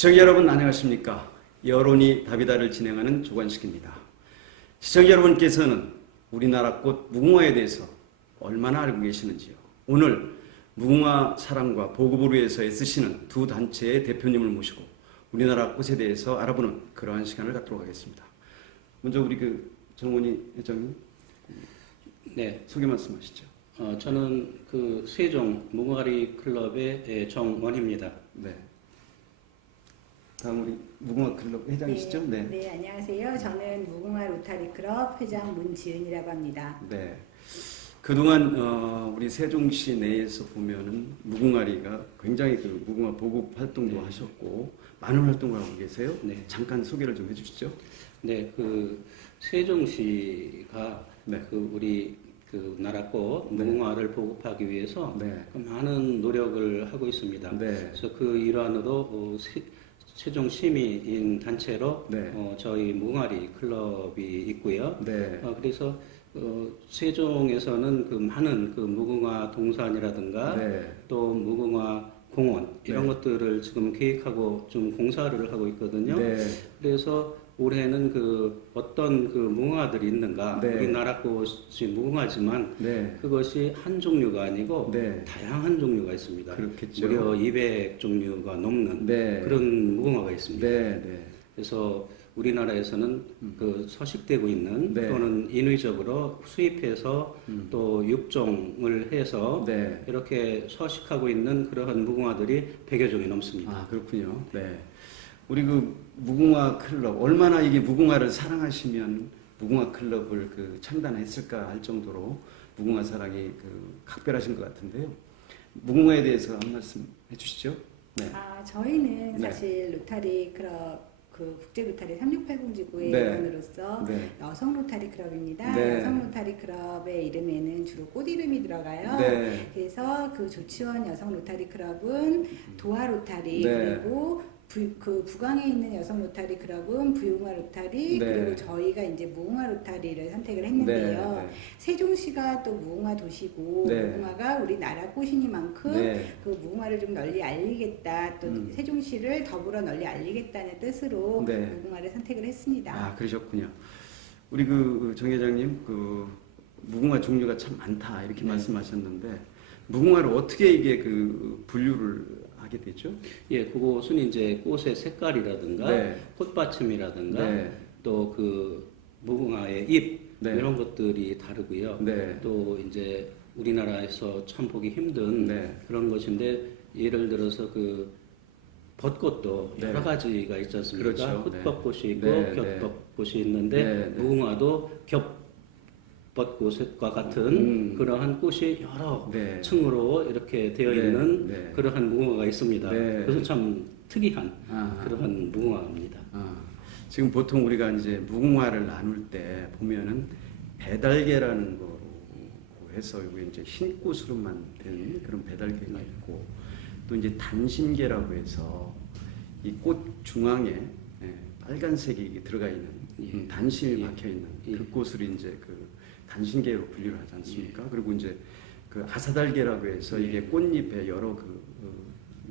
시청자 여러분 안녕하십니까? 여론이 답이다를 진행하는 조관식입니다. 시청자 여러분께서는 우리나라 꽃 무궁화에 대해서 얼마나 알고 계시는지요? 오늘 무궁화 사랑과 보급을 위해서 애쓰시는 두 단체의 대표님을 모시고 우리나라 꽃에 대해서 알아보는 그러한 시간을 갖도록 하겠습니다. 먼저 우리 정원희 회장님, 네, 소개 말씀하시죠. 저는 세종 무궁화리 클럽의 정원희입니다. 네. 다음 우리 무궁화 클럽 회장이시죠? 네, 네, 안녕하세요. 저는 무궁화 로타리 클럽 회장 문지은이라고 합니다. 네. 그동안 우리 세종시 내에서 보면은 무궁화리가 굉장히 무궁화 보급 활동도 네. 하셨고 많은 활동을 하고 계세요. 네. 잠깐 소개를 좀 해주시죠. 네, 세종시가 네. 우리 나라꽃 네. 무궁화를 보급하기 위해서 네. 많은 노력을 하고 있습니다. 네. 그래서 그 일환으로 세종 시민 단체로 네. 저희 무궁화리 클럽이 있고요. 네. 그래서 세종에서는 많은 무궁화 동산이라든가 네. 또 무궁화 공원 이런 네. 것들을 지금 계획하고 좀 공사를 하고 있거든요. 네. 그래서 올해는 어떤 무궁화들이 있는가? 네. 우리나라 꽃이 무궁화지만 네. 그것이 한 종류가 아니고 네. 다양한 종류가 있습니다. 그렇겠죠. 무려 200종류가 넘는 네. 그런 무궁화가 있습니다. 네. 네. 그래서 우리나라에서는 서식되고 있는 네. 또는 인위적으로 수입해서 또 육종을 해서 네. 이렇게 서식하고 있는 그러한 무궁화들이 100여 종이 넘습니다. 아, 그렇군요. 네. 우리 무궁화 클럽, 얼마나 이게 무궁화를 사랑하시면 무궁화 클럽을 창단했을까 할 정도로 무궁화 사랑이 각별하신 것 같은데요. 무궁화에 대해서 한 말씀 해주시죠. 네. 저희는 네. 사실 로타리 클럽 국제 로타리 3680 지구의 네. 일원으로서 네. 여성 로타리 클럽입니다. 네. 여성 로타리 클럽의 이름에는 주로 꽃 이름이 들어가요. 네. 그래서 조치원 여성 로타리 클럽은 도화 로타리, 네. 그리고 부강에 있는 여성 로타리 클럽은 부용화 로타리, 네. 그리고 저희가 이제 무궁화 로타리를 선택을 했는데요. 네. 네. 세종시가 또 무궁화 도시고 네. 무궁화가 우리나라 꽃이니만큼 네. 무궁화를 좀 널리 알리겠다, 또 세종시를 더불어 널리 알리겠다는 뜻으로 네. 무궁화를 선택을 했습니다. 아, 그러셨군요. 우리 정 회장님, 무궁화 종류가 참 많다 이렇게 네. 말씀하셨는데 무궁화를 어떻게 이게 분류를 하게 되죠? 예, 그것은 이제 꽃의 색깔이라든가 네. 꽃받침이라든가 네. 또 무궁화의 잎 네. 이런 것들이 다르고요. 네. 또 이제 우리나라에서 참 보기 힘든 네. 그런 것인데 예를 들어서 벚꽃도 네. 여러 가지가 있지 않습니까? 그렇죠. 훗벚꽃이 있고 네. 겹벚꽃이 있는데 네. 네. 무궁화도 겹벚꽃과 같은 그러한 꽃이 여러 네. 층으로 이렇게 되어 네. 있는 네. 그러한 무궁화가 있습니다. 네. 그래서 참 특이한 아하. 그러한 무궁화입니다. 지금 보통 우리가 이제 무궁화를 나눌 때 보면은 배달개라는 거로 해서 이게 이제 흰 꽃으로만 된 그런 배달개가 있고 또 이제 단심개라고 해서 이 꽃 중앙에 빨간색이 들어가 있는 단심이 박혀 있는 그 꽃을 이제 단심개로 분류를 하지 않습니까? 그리고 이제 아사달개라고 해서 이게 꽃잎에 여러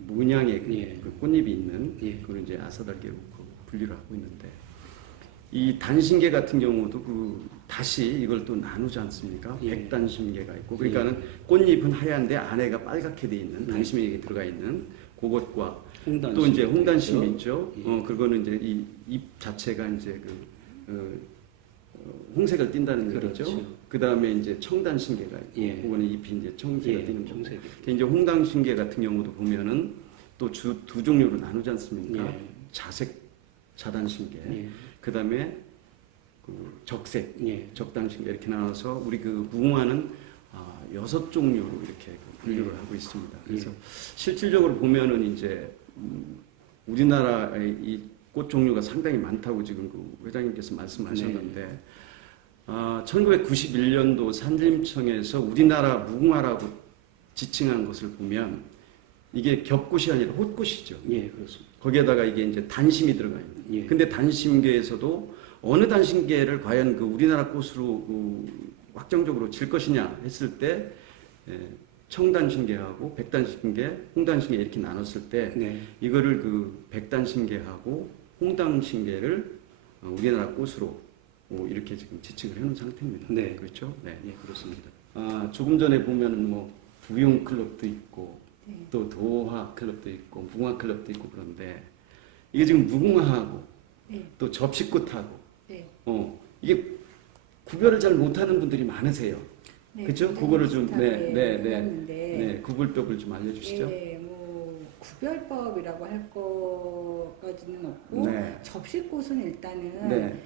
문양의 꽃잎이 있는 그걸 이제 아사달개로 분류를 하고 있는데 이 단심개 같은 경우도 다시 이걸 또 나누지 않습니까? 백단심개가 있고 그러니까는 꽃잎은 하얀데 안에가 빨갛게 돼 있는 단심이 들어가 있는 그것과 또 이제 홍단심이 있죠. 그거는 이제 이 잎 자체가 이제 홍색을 띈다는 그렇죠. 거죠. 그 다음에 이제 청단심개가 있고 그거는 잎이 이제 청색을 띠는 거고. 이제 홍단심개 같은 경우도 보면은 또 두 종류로 나누지 않습니까? 자색 자단심개, 그 다음에 적색, 적단심개 이렇게 나눠서 우리 무궁화는 6종류로 이렇게 분류를 하고 있습니다. 그래서 실질적으로 보면은 이제 우리나라의 이 꽃 종류가 상당히 많다고 지금 회장님께서 말씀하셨는데 1991년도 산림청에서 우리나라 무궁화라고 지칭한 것을 보면 이게 겹꽃이 아니라 홑꽃이죠. 예, 그렇습니다. 거기에다가 이게 이제 단심이 들어가 있는. 근데 단심계에서도 어느 단심계를 과연 우리나라 꽃으로 확정적으로 질 것이냐 했을 때 청단신계하고 백단신계, 홍단신계 이렇게 나눴을 때 네. 이거를 그 백단신계하고 홍단신계를 우리나라 꽃으로 이렇게 지금 지칭을 해놓은 상태입니다. 네. 그렇죠? 네. 예, 그렇습니다. 조금 전에 보면은 뭐 부용 클럽도 있고 네. 또 도화 클럽도 있고 무궁화 클럽도 있고 그런데 이게 지금 무궁화하고 네. 또 접시꽃하고 네. 이게 구별을 잘 못하는 분들이 많으세요. 네, 그렇죠? 굉장히 그거를 좀 비슷하게 해놨는데, 네, 구분법을 좀 알려주시죠. 네, 뭐 구별법이라고 할 거까지는 없고 네. 접시꽃은 일단은 네.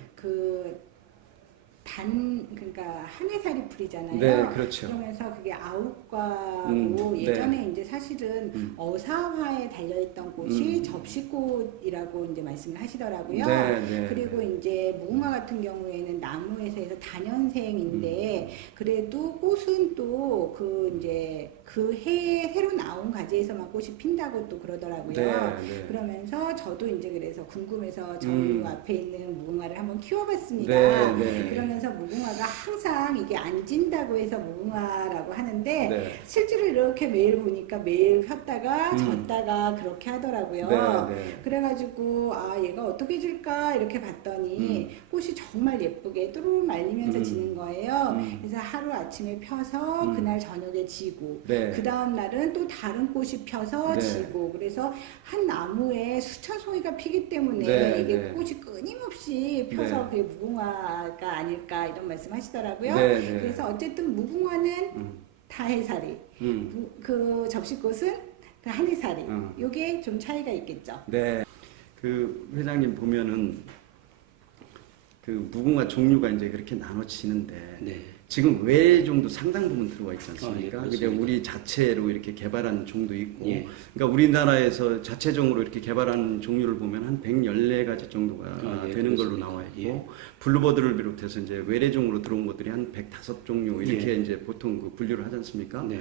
그러니까 한 해살이 풀이잖아요. 네, 그렇죠. 그러면서 그게 아욱과고 네. 예전에 이제 사실은 어사화에 달려있던 꽃이 접시꽃이라고 이제 말씀을 하시더라고요. 네, 네, 그리고 이제 무궁화 같은 경우에는 나무에서 해서 다년생인데 그래도 꽃은 또 그 이제 그 해에 새로 나온 가지에서만 꽃이 핀다고 또 그러더라고요. 네, 네. 그러면서 저도 이제 그래서 궁금해서 저희 앞에 있는 무궁화를 한번 키워봤습니다. 네, 네. 그러면서 무궁화가 항상 이게 안 진다고 해서 무궁화라고 하는데 네. 실제로 이렇게 매일 보니까 매일 폈다가 졌다가 그렇게 하더라고요. 네, 네. 그래가지고 얘가 어떻게 질까 이렇게 봤더니 꽃이 정말 예쁘게 뚜루루 말리면서 지는 거예요. 그래서 하루 아침에 펴서 그날 저녁에 지고 네. 그 다음 날은 또 다른 꽃이 펴서 네. 지고 그래서 한 나무에 수천 송이가 피기 때문에 네, 이게 네. 꽃이 끊임없이 펴서 네. 그게 무궁화가 아닐까 이런 말씀 하시더라고요. 네, 네. 그래서 어쨌든 무궁화는 다해살이 그 접시꽃은 그 한해살이 요게 좀 차이가 있겠죠. 네. 그 회장님 보면은 그 무궁화 종류가 이제 그렇게 나눠지는데 네. 지금 외종도 상당 부분 들어와 있지 않습니까? 예, 근데 그렇습니다. 우리 자체로 이렇게 개발한 종도 있고, 예. 그러니까 우리나라에서 자체적으로 이렇게 개발한 종류를 보면 한 114가지 정도가 예, 되는 걸로 그렇습니다. 나와 있고, 예. 블루버드를 비롯해서 이제 외래종으로 들어온 것들이 한 105종류 이렇게 예. 이제 보통 그 분류를 하지 않습니까? 네.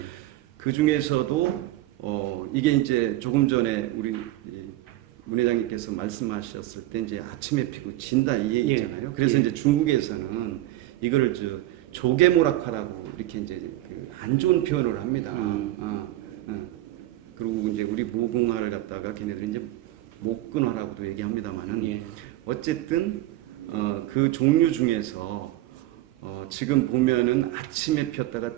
그 중에서도 이게 이제 조금 전에 우리 문 회장님께서 말씀하셨을 때 이제 아침에 피고 진다 이 얘기잖아요. 예. 그래서 예. 이제 중국에서는 이거를 조개모락화라고 이렇게 이제 안 좋은 표현을 합니다. 그리고 이제 우리 무궁화를 갖다가 걔네들이 이제 목근화라고도 얘기합니다만은 예. 어쨌든 그 종류 중에서 지금 보면은 아침에 피었다가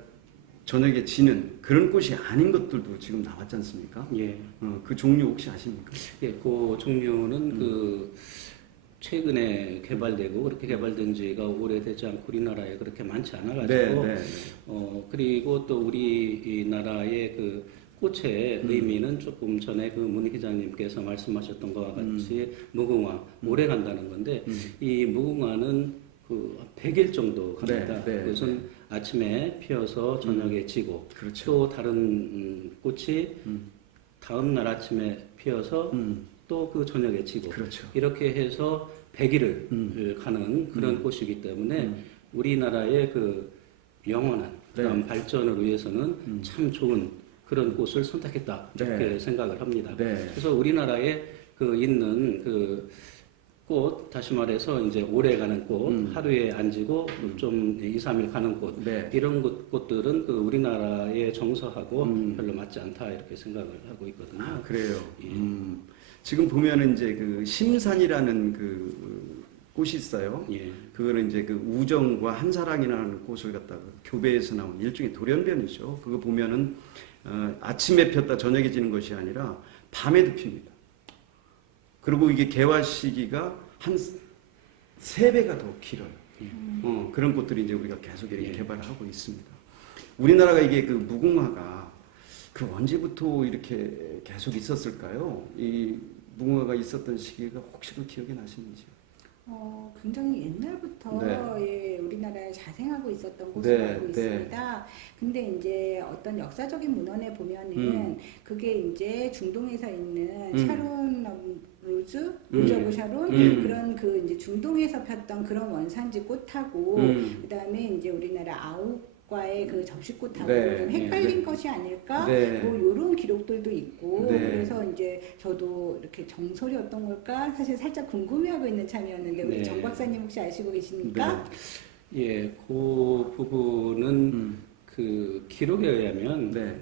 저녁에 지는 그런 꽃이 아닌 것들도 지금 나왔지 않습니까? 예. 그 종류 혹시 아십니까? 예, 그 종류는 그 최근에 개발되고 그렇게 개발된 지가 오래되지 않고 우리나라에 그렇게 많지 않아가지고 네. 그리고 또 우리나라의 그 꽃의 의미는 조금 전에 그 문 기자님께서 말씀하셨던 것과 같이 무궁화 오래 간다는 건데 이 무궁화는 그 100일 정도 갑니다. 네. 그것은 아침에 피어서 저녁에 지고 그렇죠. 또 다른 꽃이 다음 날 아침에 피어서 또 그 저녁에 지고 그렇죠. 이렇게 해서 100일을 가는 그런 꽃이기 때문에 우리나라의 그 영원한 그다음 발전을 위해서는 참 좋은 그런 꽃을 선택했다 이렇게 생각을 합니다. 네. 그래서 우리나라에 그 있는 그 꽃, 다시 말해서 이제 오래 가는 꽃, 하루에 안 지고 좀 2, 3일 가는 꽃, 네. 이런 꽃들은 그 우리나라의 정서하고 별로 맞지 않다 이렇게 생각을 하고 있거든요. 그래요. 예. 지금 보면은 이제 그 심산이라는 그 꽃이 있어요. 예. 그거는 이제 그 우정과 한사랑이라는 꽃을 갖다가 교배에서 나온 일종의 돌연변이죠. 그거 보면은 아침에 폈다 저녁에 지는 것이 아니라 밤에도 핍니다. 그리고 이게 개화 시기가 한 3배가 더 길어요. 그런 꽃들이 이제 우리가 계속 이렇게 개발을 하고 있습니다. 우리나라가 이게 그 무궁화가 그 언제부터 이렇게 계속 있었을까요? 이 무궁화가 있었던 시기가 혹시 그 기억이 나시는지요? 굉장히 옛날부터 네. 예, 우리나라에 자생하고 있었던 곳으로 네, 알고 네. 있습니다. 근데 이제 어떤 역사적인 문헌에 보면은 그게 이제 중동에서 있는 샤론 루즈, 루저브 샤론 그런 그 이제 중동에서 폈던 그런 원산지 꽃하고 그다음에 이제 우리나라 아욱과의 그 접시꽃하고 네, 좀 헷갈린 것이 아닐까? 네. 뭐 이런 기록들도 있고 네. 그래서 이제 저도 이렇게 정설이 어떤 걸까 사실 살짝 궁금해하고 있는 참이었는데 우리 네. 정 박사님 혹시 아시고 계십니까? 예, 그 부분은 그 기록에 의하면 네.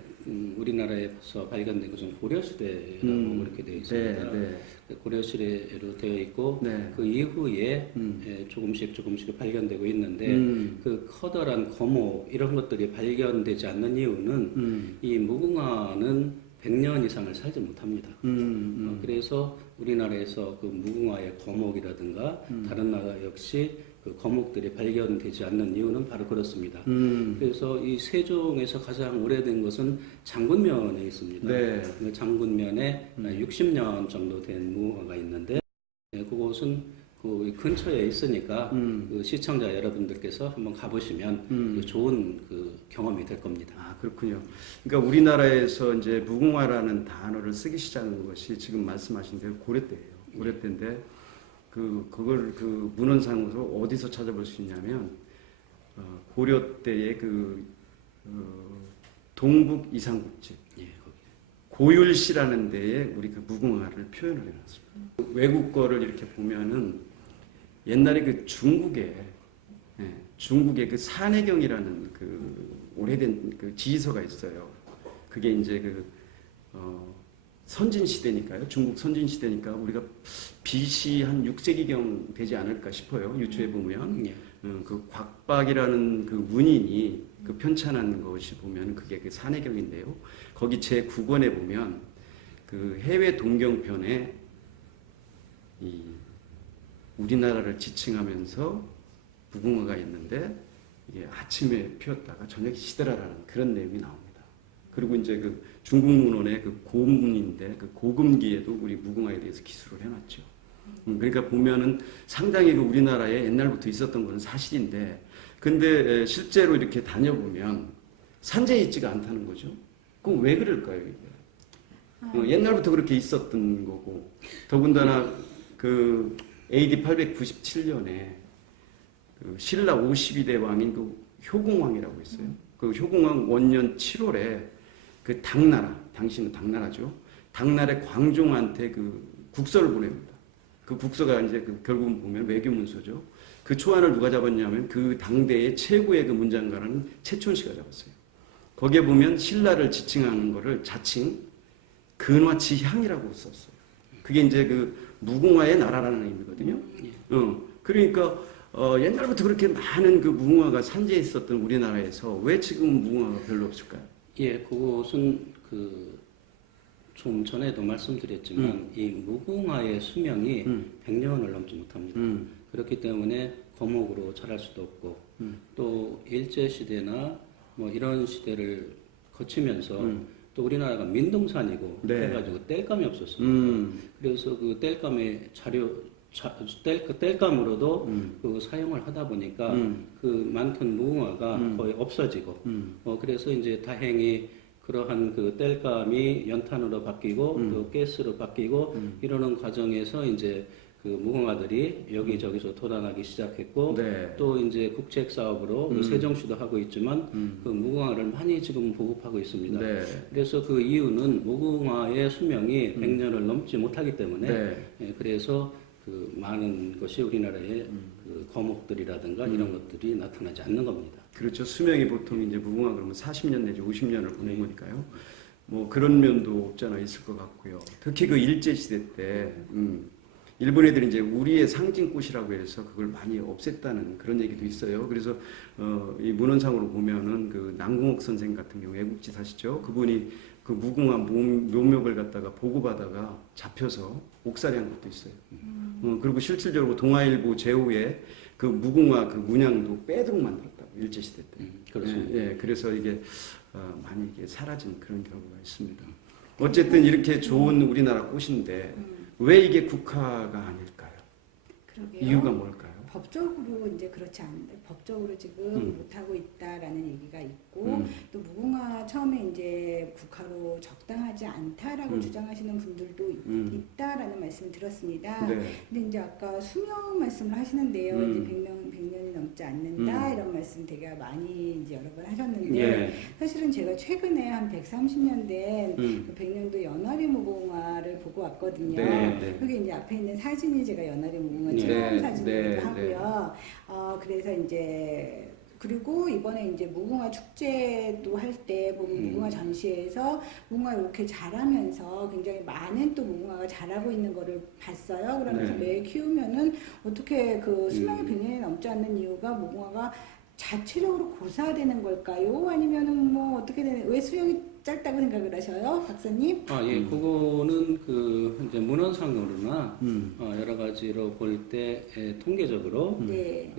우리나라에서 발견된 것은 고려시대라고 그렇게 되어 있습니다. 네. 고려시대로 되어 있고 네. 그 이후에 조금씩 발견되고 있는데 그 커다란 거목 이런 것들이 발견되지 않는 이유는 이 무궁화는 100년 이상을 살지 못합니다. 그래서 우리나라에서 그 무궁화의 거목이라든가 다른 나라 역시 그 거목들이 발견되지 않는 이유는 바로 그렇습니다. 그래서 이 세종에서 가장 오래된 것은 장군면에 있습니다. 네. 그 장군면에 60년 정도 된 무궁화가 있는데 그곳은 그 근처에 있으니까 그 시청자 여러분들께서 한번 가보시면 그 좋은 그 경험이 될 겁니다. 아, 그렇군요. 그러니까 우리나라에서 이제 무궁화라는 단어를 쓰기 시작한 것이 지금 말씀하신 대로 고려 때예요. 고려 때인데 그걸 그 문헌상으로 어디서 찾아볼 수 있냐면 고려 때의 동북 이상국집 예, 거기. 고율시라는 데에 우리 그 무궁화를 표현을 해놨습니다. 외국 거를 이렇게 보면은 옛날에 그 중국의 그 산해경이라는 그 오래된 그 지휘서가 있어요. 그게 이제 선진 시대니까요. 중국 선진 시대니까 우리가 BC 한 6세기경 되지 않을까 싶어요. 유추해 보면 그 곽박이라는 그 문인이 그 편찬한 것이 보면 그게 그 산해경인데요. 거기 제 9권에 보면 그 해외 동경편에 이 우리나라를 지칭하면서 무궁화가 있는데 이게 아침에 피었다가 저녁에 시들어라는 그런 내용이 나옵니다. 그리고 이제 그 중국 문헌의 그 고문인데 그 고금기에도 우리 무궁화에 대해서 기술을 해놨죠. 그러니까 보면은 상당히 그 우리나라에 옛날부터 있었던 것은 사실인데, 근데 실제로 이렇게 다녀보면 산재에 있지가 않다는 거죠. 그럼 왜 그럴까요, 이게? 옛날부터 그렇게 있었던 거고, 더군다나 그 AD 897년에 그 신라 52대 왕인 그 효공왕이라고 있어요. 그 효공왕 원년 7월에 그 당나라, 당시는 당나라죠. 당나라의 광종한테 그 국서를 보냅니다. 그 국서가 이제 결국은 보면 외교문서죠. 그 초안을 누가 잡았냐면 그 당대의 최고의 그 문장가라는 최촌씨가 잡았어요. 거기에 보면 신라를 지칭하는 거를 자칭 근화지향이라고 썼어요. 그게 이제 그 무궁화의 나라라는 의미거든요. 그러니까 옛날부터 그렇게 많은 그 무궁화가 산재해 있었던 우리나라에서 왜 지금 무궁화가 별로 없을까요? 예, 그것은 좀 전에도 말씀드렸지만 이 무궁화의 수명이 100년을 넘지 못합니다. 그렇기 때문에 거목으로 자랄 수도 없고 또 일제 시대나 뭐 이런 시대를 거치면서 또 우리나라가 민둥산이고 네. 해가지고 땔감이 없었습니다. 그래서 그 땔감의 땔감으로도 그 사용을 하다 보니까 그 많던 무궁화가 거의 없어지고 그래서 이제 다행히 그러한 그 땔감이 연탄으로 바뀌고 또 가스로 바뀌고 이러는 과정에서 이제 그 무궁화들이 여기저기서 돋아나기 시작했고 네. 또 이제 국책 사업으로 그 세종시도 하고 있지만 그 무궁화를 많이 지금 보급하고 있습니다. 네. 그래서 그 이유는 무궁화의 수명이 100년을 넘지 못하기 때문에 네. 그래서 그 많은 것이 우리나라의 그 거목들이라든가 이런 것들이 나타나지 않는 겁니다. 그렇죠. 수명이 보통 이제 무궁화 그러면 40년 내지 50년을 보낸 거니까요. 뭐 그런 면도 없지 않아 있을 것 같고요. 특히 그 일제 시대 때 일본 애들이 이제 우리의 상징꽃이라고 해서 그걸 많이 없앴다는 그런 얘기도 있어요. 그래서 이 문헌상으로 보면은 그 남궁옥 선생 같은 경우 애국지사시죠. 그분이 그 무궁화 묘목을 갖다가 보고받다가 잡혀서 옥살이한 것도 있어요. 그리고 실질적으로 동아일보 제후에 그 무궁화 그 문양도 빼도록 만들었다고 일제 시대 때. 그렇습니다. 예, 그래서 이게 많이 이게 사라진 그런 경우가 있습니다. 어쨌든 이렇게 좋은 우리나라 꽃인데 왜 이게 국화가 아닐까요? 그러게요. 이유가 뭘까요? 법적으로 이제 그렇지 않은데 법적으로 지금 못하고 있다라는 얘기가 있고 또 무궁화 처음에 이제 국화로 적당하지 않다라고 주장하시는 분들도 있다라는 말씀을 들었습니다. 네. 근데 이제 아까 수명 말씀을 하시는데요. 이제 100년이 넘지 않는다 이런 말씀 되게 많이 이제 여러 번 하셨는데 예. 사실은 제가 최근에 한 130년 된 100년도 연화리 무궁화를 보고 왔거든요. 네, 네. 여기 이제 앞에 있는 사진이 제가 연화리 무궁화 네, 체험 사진이기도 네, 하고요. 그래서 이제 그리고 이번에 이제 무궁화 축제도 할 때 보면 무궁화 전시회에서 무궁화 이렇게 자라면서 굉장히 많은 또 무궁화가 자라고 있는 거를 봤어요. 그러면서 네. 매일 키우면은 어떻게 그 수명이 100년이 넘지 않는 이유가 무궁화가 자체적으로 고사되는 걸까요? 아니면은 뭐 어떻게 되는, 왜 수명이 짧다고 생각을 하셔요, 박사님? 아, 예, 그거는 그 이제 문헌상으로나 여러 가지로 볼 때 통계적으로 네.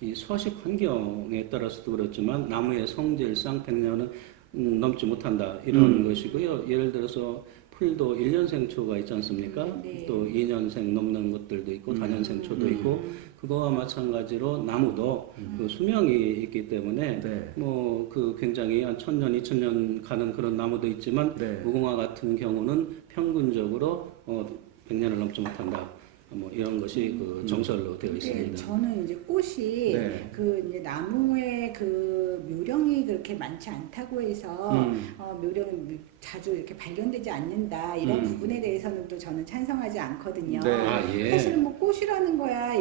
이 서식 환경에 따라서도 그렇지만 나무의 성질상 100년은 넘지 못한다 이런 것이고요. 예를 들어서 풀도 1년생 초가 있지 않습니까? 네. 또 2년생 넘는 것들도 있고 다년생 초도 있고 그거와 마찬가지로 나무도 그 수명이 있기 때문에 네. 뭐 그 굉장히 한 1000년, 2000년 가는 그런 나무도 있지만 네. 무궁화 같은 경우는 평균적으로 100년을 넘지 못한다. 뭐 이런 것이 그 정설로 되어 근데 있습니다. 저는 이제 꽃이 네. 그 이제 나무의 그 묘령이 그렇게 많지 않다고 해서 묘령이 자주 이렇게 발견되지 않는다 이런 부분에 대해서는 또 저는 찬성하지 않거든요. 네. 아, 예. 사실은 뭐 꽃이라는 거야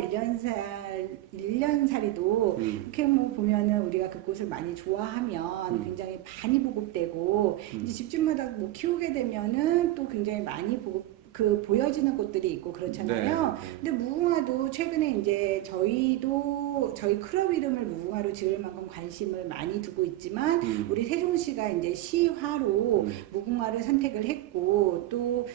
1년살이도 이렇게 뭐 보면은 우리가 그 꽃을 많이 좋아하면 굉장히 많이 보급되고 이제 집집마다 뭐 키우게 되면은 또 굉장히 많이 보여지는 꽃들이 있고 그렇잖아요. 네. 근데 무궁화도 최근에 이제 저희도 저희 클럽 이름을 무궁화로 지을 만큼 관심을 많이 두고 있지만 우리 세종시가 이제 시화로 무궁화를 선택을 했고 또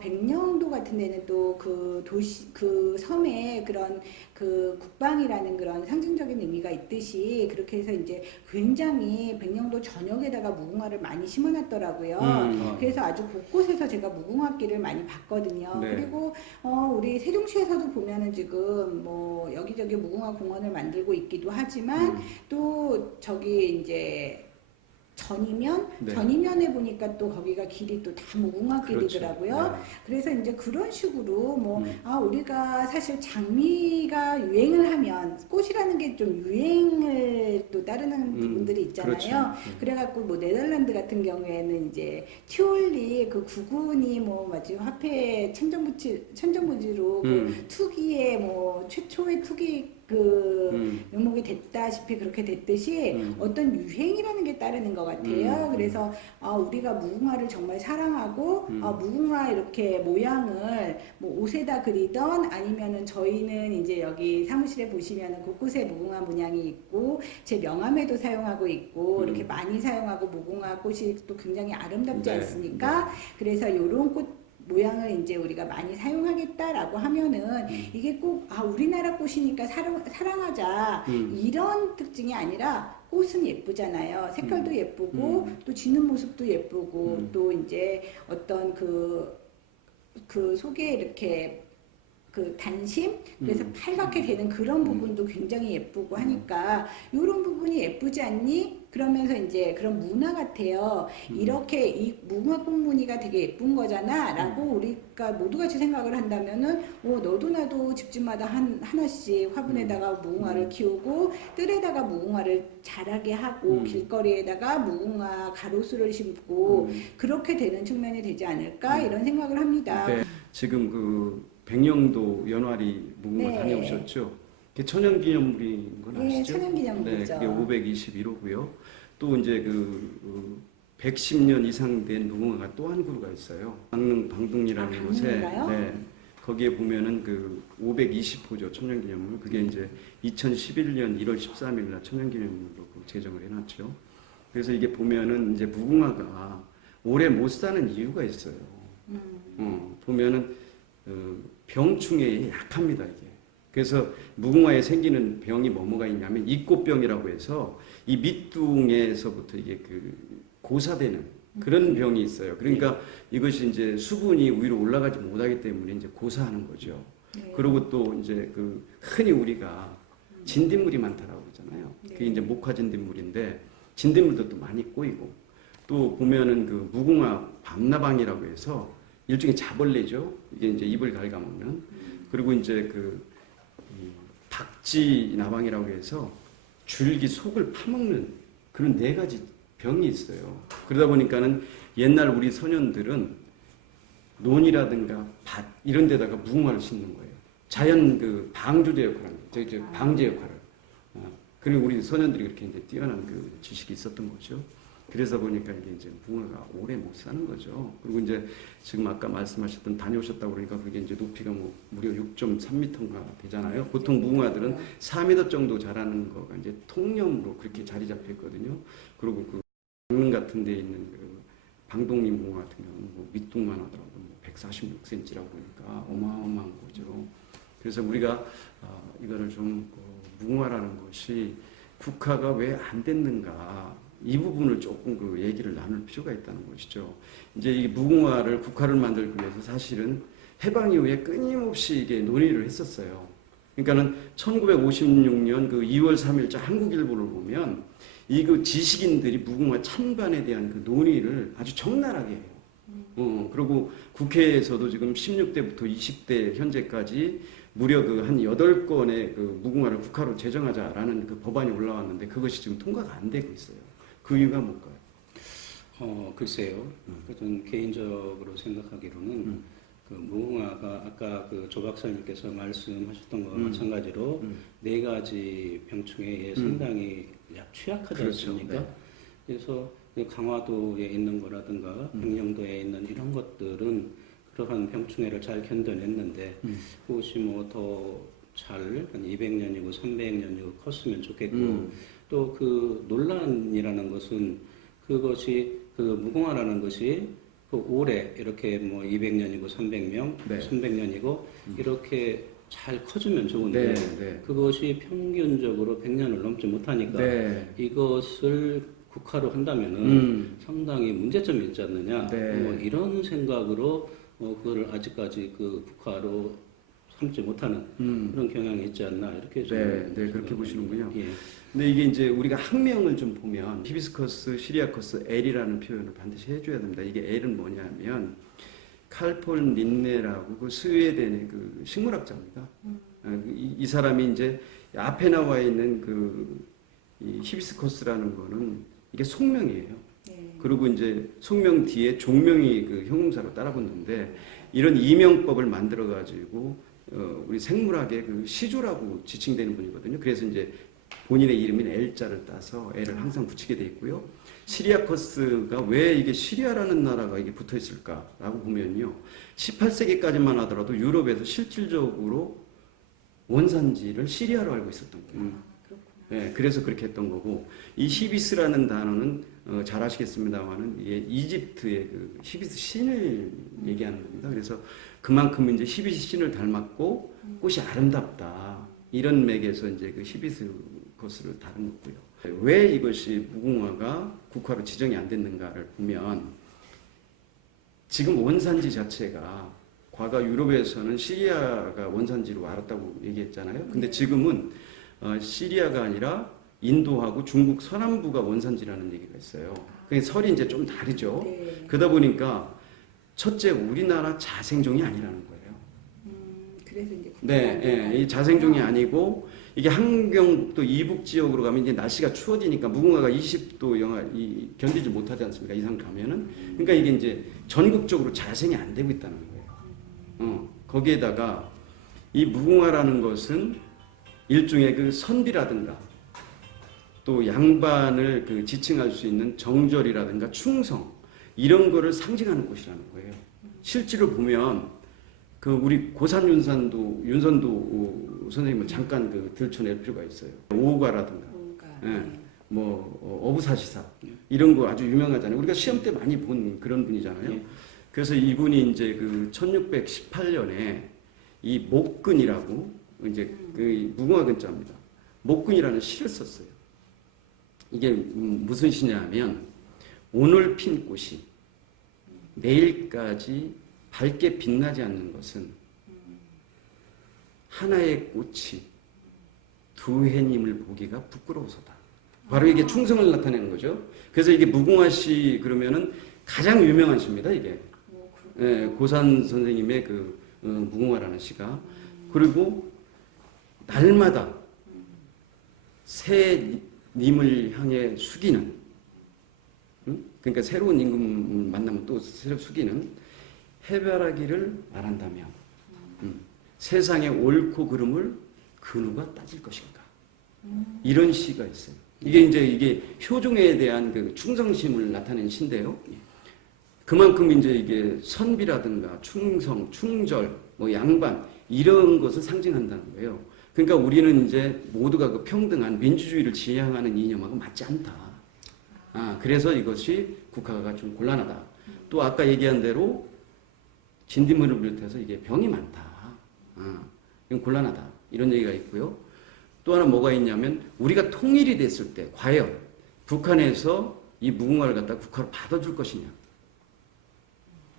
백령도 같은 데는 또 그 도시 그 섬에 그런 그 국방이라는 그런 상징적인 의미가 있듯이 그렇게 해서 이제 굉장히 백령도 전역에다가 무궁화를 많이 심어놨더라고요. 그래서 아주 곳곳에서 제가 무궁화길을 많이 봤거든요. 네. 그리고 우리 세종시에서도 보면은 지금 뭐 여기저기 무궁화 공원을 만들고 있기도 하지만 또 저기 이제 네. 전이면에 보니까 또 거기가 길이 또 다 무궁화 길이더라고요. 그렇죠. 네. 그래서 이제 그런 식으로 뭐 우리가 사실 장미가 유행을 하면 꽃이라는 게 좀 유행을 또 따르는 부분들이 있잖아요. 그렇죠. 그래갖고 뭐 네덜란드 같은 경우에는 이제 튜올리 그 구군이 뭐 마치 화폐 천정부지로 그 투기의 뭐 최초의 투기 그 명목이 됐다시피 그렇게 됐듯이 어떤 유행이라는 게 따르는 것 같아요. 그래서 우리가 무궁화를 정말 사랑하고 무궁화 이렇게 모양을 뭐 옷에다 그리던 아니면은 저희는 이제 여기 사무실에 보시면은 곳곳에 무궁화 문양이 있고 제 명함에도 사용하고 있고 이렇게 많이 사용하고 무궁화 꽃이 또 굉장히 아름답지 네. 않습니까? 그래서 요런 꽃 모양을 이제 우리가 많이 사용하겠다라고 하면은 이게 꼭 우리나라 꽃이니까 사랑하자 이런 특징이 아니라 꽃은 예쁘잖아요. 색깔도 예쁘고 또 지는 모습도 예쁘고 또 이제 어떤 그 속에 이렇게 그 단심 그래서 팔갛게 되는 그런 부분도 굉장히 예쁘고 하니까 이런 부분이 예쁘지 않니? 그러면서 이제 그런 문화 같아요. 이렇게 이 무궁화 꽃무늬가 되게 예쁜 거잖아 라고 우리가 모두 같이 생각을 한다면은 너도 나도 집집마다 하나씩 화분에다가 무궁화를 키우고 뜰에다가 무궁화를 자라게 하고 길거리에다가 무궁화 가로수를 심고 그렇게 되는 측면이 되지 않을까 이런 생각을 합니다. 네. 지금 그 백령도 연화리 무궁화 네. 다녀오셨죠? 그게 천연기념물인 건 네, 아시죠? 천연기념물이죠. 네, 그게 521호고요. 또 이제 110년 이상 된 무궁화가 또 한 그루가 있어요. 방둥이라는 곳에. 방둥인가요? 네. 거기에 보면은 그 520호죠 천연기념물. 그게 이제 2011년 1월 13일 날 천연기념물로 제정을 해놨죠. 그래서 이게 보면은 이제 무궁화가 오래 못 사는 이유가 있어요. 보면은 병충해에 약합니다 이게. 그래서 무궁화에 생기는 병이 뭐가 있냐면 입꽃병이라고 해서 이 밑둥에서부터 이게 그 고사되는 그런 병이 있어요. 그러니까 이것이 이제 수분이 위로 올라가지 못하기 때문에 이제 고사하는 거죠. 네. 그리고 또 이제 그 흔히 우리가 진딧물이 많다라고 그러잖아요. 그게 이제 목화진딧물인데 진딧물도 또 많이 꼬이고 또 보면은 그 무궁화 밤나방이라고 해서 일종의 자벌레죠. 이게 이제 입을 갉아먹는. 그리고 이제 그 박쥐나방이라고 해서 줄기 속을 파먹는 그런 4가지 병이 있어요. 그러다 보니까는 옛날 우리 소년들은 논이라든가 밭 이런 데다가 무궁화를 심는 거예요. 자연 그 방조제 역할을, 방제 역할을. 그리고 우리 소년들이 그렇게 이제 뛰어난 그 지식이 있었던 거죠. 그래서 보니까 이게 이제 붕어가 오래 못 사는 거죠. 그리고 이제 지금 아까 말씀하셨던 다녀오셨다고 그러니까 그게 이제 높이가 뭐 무려 6.3m인가 되잖아요. 보통 무궁화들은 4m 정도 자라는 거가 이제 통념으로 그렇게 자리 잡혀 있거든요. 그리고 그 강릉 같은 데 있는 그 방독림 무궁화 같은 경우는 뭐 밑둥만 하더라도 뭐 146cm라고 그러니까 어마어마한 거죠. 그래서 우리가 이거를 좀 무궁화라는 것이 국화가 왜 안 됐는가 이 부분을 조금 그 얘기를 나눌 필요가 있다는 것이죠. 이제 이 무궁화를 국화를 만들기 위해서 사실은 해방 이후에 끊임없이 이게 논의를 했었어요. 그러니까는 1956년 그 2월 3일자 한국일보를 보면 이 그 지식인들이 무궁화 찬반에 대한 그 논의를 아주 적나라하게 해요. 그리고 국회에서도 지금 16대부터 20대 현재까지 무려 그 한 8건의 그 무궁화를 국화로 제정하자라는 그 법안이 올라왔는데 그것이 지금 통과가 안 되고 있어요. 그 이유가 뭘까요? 글쎄요. 저는 개인적으로 생각하기로는 그 무궁화가 아까 그 조 박사님께서 말씀하셨던 것과 마찬가지로 네 가지 병충해에 의해 상당히 취약하지 그렇죠. 않습니까? 네. 그래서 강화도에 있는 거라든가 백령도에 있는 이런 것들은 그러한 병충해를 잘 견뎌냈는데 그것이 뭐 더 잘 한 200년이고 300년이고 컸으면 좋겠고 또 그 논란이라는 것은 그것이 그 무궁화라는 것이 그 올해 이렇게 뭐 200년이고 300년, 네. 300년이고 이렇게 잘 커주면 좋은데 네. 그것이 평균적으로 100년을 넘지 못하니까 네. 이것을 국화로 한다면은 상당히 문제점이 있지 않느냐 네. 뭐 이런 생각으로 그거를 아직까지 그 국화로 삼지 못하는 그런 경향이 있지 않나 이렇게 네, 그렇게 보시는군요. 예. 근데 이게 이제 우리가 학명을 좀 보면 히비스커스, 시리아커스, L이라는 표현을 반드시 해줘야 됩니다. 이게 L은 뭐냐면 칼폴 린네라고 그 스웨덴의 그 식물학자입니다. 이 사람이 이제 앞에 나와 있는 이 히비스커스라는 거는 이게 속명이에요. 네. 그리고 이제 속명 뒤에 종명이 그 형용사로 따라붙는데 이런 이명법을 만들어 가지고 우리 생물학의 그 시조라고 지칭되는 분이거든요. 그래서 이제 본인의 이름인 L자를 따서 L을 항상 붙이게 돼 있고요. 시리아커스가 왜 이게 시리아라는 나라가 이게 붙어 있을까라고 보면요. 18세기까지만 하더라도 유럽에서 실질적으로 원산지를 시리아로 알고 있었던 거예요. 네, 그래서 그렇게 했던 거고 이 히비스라는 단어는 잘 아시겠습니다만은 이게 이집트의 그 히비스 신을 얘기하는 겁니다. 그래서 그만큼 이제 히비스 신을 닮았고 꽃이 아름답다 이런 맥에서 이제 그 히비스커스를 다룬 거고요. 왜 이것이 무궁화가 국화로 지정이 안 됐는가를 보면 지금 원산지 자체가 과거 유럽에서는 시리아가 원산지로 알았다고 얘기했잖아요. 근데 지금은 시리아가 아니라 인도하고 중국 서남부가 원산지라는 얘기가 있어요. 그게 설이 이제 좀 다르죠. 네. 그러다 보니까 첫째 우리나라 자생종이 아니라는 거예요. 그래서 이제 네, 이 자생종이 아니고 이게 한경북도 이북 지역으로 가면 이제 날씨가 추워지니까 무궁화가 20도 영하 견디지 못하지 않습니까? 이상 가면은 그러니까 이게 이제 전국적으로 자생이 안 되고 있다는 거예요. 거기에다가 이 무궁화라는 것은 일종의 그 선비라든가 또 양반을 그 지칭할 수 있는 정절이라든가 충성 이런 거를 상징하는 꽃이라는 거예요. 실제로 보면 그 우리 고산 윤선도 선생님을 잠깐 그 들춰낼 필요가 있어요. 오가라든가, 뭐 어부사시사 이런 거 아주 유명하잖아요. 우리가 시험 때 많이 본 그런 분이잖아요. 그래서 이분이 이제 그 1618년에 이 목근이라고 이제 그 무궁화 근자입니다. 목근이라는 시를 썼어요. 이게 무슨 시냐면 오늘 핀 꽃이 내일까지 밝게 빛나지 않는 것은 하나의 꽃이 두 해님을 보기가 부끄러워서다. 바로 이게 충성을 나타내는 거죠. 그래서 이게 무궁화시 그러면은 가장 유명한 시입니다. 이게 고산 선생님의 그 무궁화라는 시가 그리고 날마다 새 님을 향해 숙이는 그러니까 새로운 임금 만나면 또 새로 숙이는 해바라기를 말한다며 세상의 옳고 그름을 그 누가 따질 것인가 이런 시가 있어요. 이게 효종에 대한 그 충성심을 나타낸 시인데요. 그만큼 이제 이게 선비라든가 충성, 충절, 뭐 양반 이런 것을 상징한다는 거예요. 그러니까 우리는 이제 모두가 그 평등한 민주주의를 지향하는 이념하고 맞지 않다. 그래서 이것이 국가가 좀 곤란하다. 또 아까 얘기한 대로 진딧물을 비롯해서 이게 병이 많다. 이건 곤란하다. 이런 얘기가 있고요. 또 하나 뭐가 있냐면 우리가 통일이 됐을 때 과연 북한에서 이 무궁화를 갖다 국화로 받아줄 것이냐.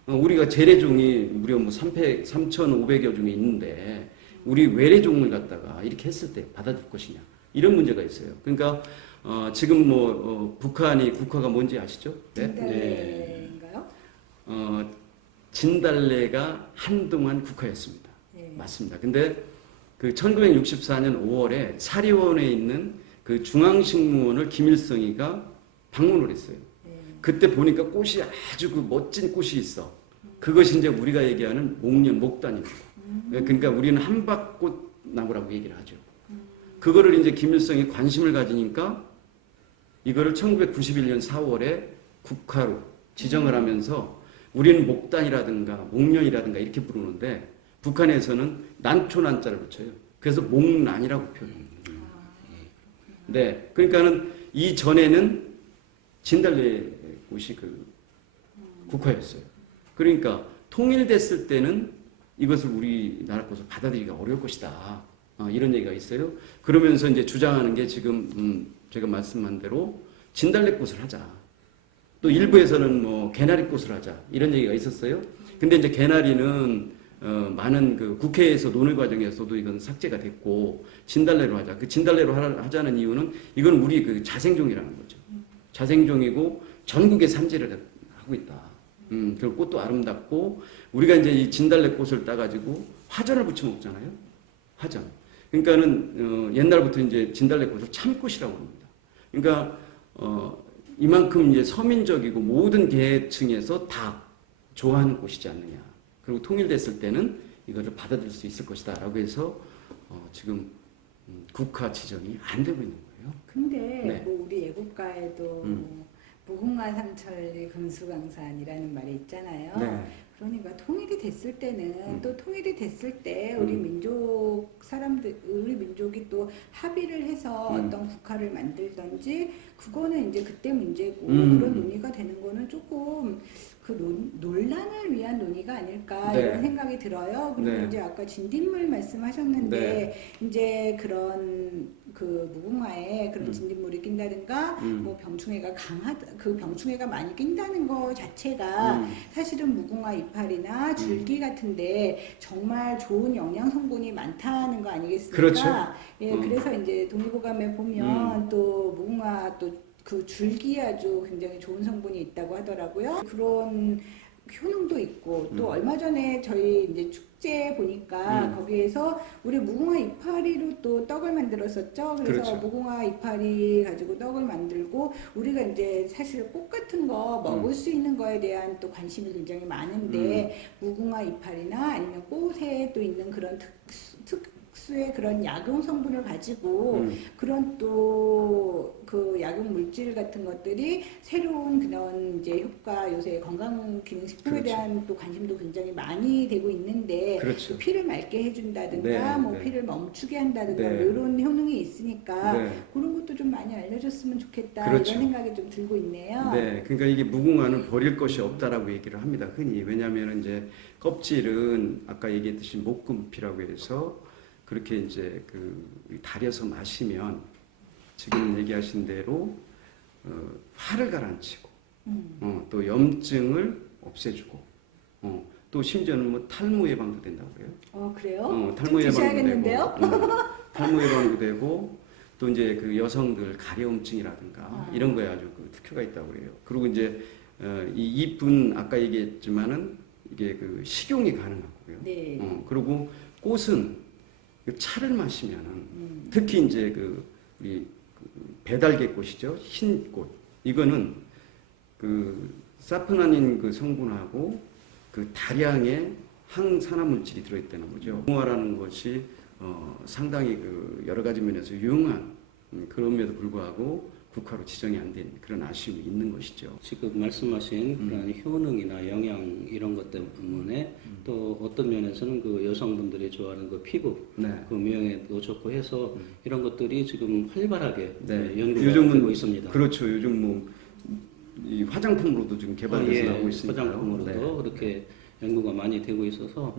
우리가 재래종이 무려 뭐 3,500여 종이 있는데 우리 외래종을 갖다가 이렇게 했을 때 받아줄 것이냐. 이런 문제가 있어요. 그러니까 지금 북한이 국화가 뭔지 아시죠? 진달래인가요? 진달래가 한동안 국화였습니다. 네. 맞습니다. 근데 그 1964년 5월에 사리원에 있는 그 중앙식물원을 김일성이가 방문을 했어요. 그때 보니까 꽃이 아주 그 멋진 꽃이 있어. 그것이 이제 우리가 얘기하는 목련, 목단입니다. 그러니까 우리는 한박꽃 나무라고 얘기를 하죠. 그거를 이제 김일성이 관심을 가지니까 이거를 1991년 4월에 국화로 지정을 하면서 우리는 목단이라든가 목련이라든가 이렇게 부르는데 북한에서는 난초난자를 붙여요. 그래서 목란이라고 표현합니다. 네, 그러니까는 이 전에는 진달래 꽃이 그 국화였어요. 그러니까 통일됐을 때는 이것을 우리나라 것으로 받아들이기가 어려울 것이다. 이런 얘기가 있어요. 그러면서 이제 주장하는 게 지금 제가 말씀한 대로 진달래꽃을 하자. 또 일부에서는 뭐 개나리꽃을 하자. 이런 얘기가 있었어요. 근데 이제 개나리는 많은 그 국회에서 논의 과정에서도 이건 삭제가 됐고 진달래로 하자. 그 진달래로 하자는 이유는 이건 우리 그 자생종이라는 거죠. 자생종이고 전국에 산지를 하고 있다. 그리고 꽃도 아름답고 우리가 이제 이 진달래 꽃을 따가지고 화전을 부쳐 먹잖아요. 화전. 그러니까는 옛날부터 이제 진달래 꽃을 참꽃이라고 합니다. 그러니까 이만큼 이제 서민적이고 모든 계층에서 다 좋아하는 꽃이지 않느냐. 그리고 통일됐을 때는 이거를 받아들일 수 있을 것이다라고 해서 지금 국화 지정이 안 되고 있는 거예요. 근데 네. 뭐 우리 애국가에도 무궁화 삼천리 금수강산이라는 말이 있잖아요. 네. 그러니까 통일이 됐을 때는 또 통일이 됐을 때 우리 우리 민족이 또 합의를 해서 어떤 국가를 만들던지 그거는 이제 그때 문제고 그런 논의가 되는 거는 조금 그 논란을 위한 논의가 아닐까 네. 이런 생각이 들어요. 그리고 네. 이제 아까 진딧물 말씀하셨는데 네. 이제 그런 그 무궁화에 그런 진딧물이 낀다든가 뭐 병충해가 그 병충해가 많이 낀다는 거 자체가 사실은 무궁화 이파리나 줄기 같은데 정말 좋은 영양 성분이 많다는 거 아니겠습니까? 그렇죠. 예, 그래서 이제 동의보감에 보면 또 무궁화 또 그 줄기에 아주 굉장히 좋은 성분이 있다고 하더라고요. 그런 효능도 있고 또 얼마 전에 저희 이제 축제 보니까 거기에서 우리 무궁화 이파리로 또 떡을 만들었었죠. 그래서 그렇죠. 무궁화 이파리 가지고 떡을 만들고 우리가 이제 사실 꽃 같은 거 먹을 수 있는 거에 대한 또 관심이 굉장히 많은데 무궁화 이파리나 아니면 꽃에 또 있는 그런 특수의 그런 약용 성분을 가지고 그런 또 그 약용 물질 같은 것들이 새로운 그런 이제 효과 요새 건강기능식품에 그렇죠. 대한 또 관심도 굉장히 많이 되고 있는데 그렇죠. 피를 맑게 해준다든가 네, 뭐 네. 피를 멈추게 한다든가 네. 뭐 이런 효능이 있으니까 네. 그런 것도 좀 많이 알려줬으면 좋겠다 그렇죠. 이런 생각이 좀 들고 있네요. 네, 그러니까 이게 무궁화는 버릴 것이 없다라고 얘기를 합니다. 흔히 왜냐하면 이제 껍질은 아까 얘기했듯이 목금피라고 해서 그렇게 이제 그 달여서 마시면 지금 얘기하신 대로 화를 가라앉히고 또 염증을 없애주고 또 심지어는 뭐 탈모 예방도 된다고 그래요. 그래요? 탈모 예방도 드셔야겠는데요? 되고 탈모 예방도 되고 또 이제 그 여성들 가려움증이라든가 이런 거에 아주 그 특효가 있다고 그래요. 그리고 이제 이 잎은 아까 얘기했지만은 이게 그 식용이 가능하고요. 네. 그리고 꽃은 그 차를 마시면은 특히 이제 그 우리 배달개 꽃이죠. 흰 꽃. 이거는 그 사포닌인 그 성분하고 그 다량의 항산화 물질이 들어있다는 거죠. 무궁화라는 것이 상당히 그 여러 가지 면에서 유용한 그럼에도 불구하고 국화로 지정이 안 된 그런 아쉬움이 있는 것이죠. 지금 말씀하신 그런 효능이나 영양 이런 것 때문에 또 어떤 면에서는 그 여성분들이 좋아하는 그 피부 네. 그 미용에도 좋고 해서 이런 것들이 지금 활발하게 네. 연구가 요즘은 되고 있습니다. 그렇죠. 요즘 뭐 이 화장품으로도 지금 개발돼서 예, 나오고 있으니까요. 화장품으로도 네. 그렇게 연구가 많이 되고 있어서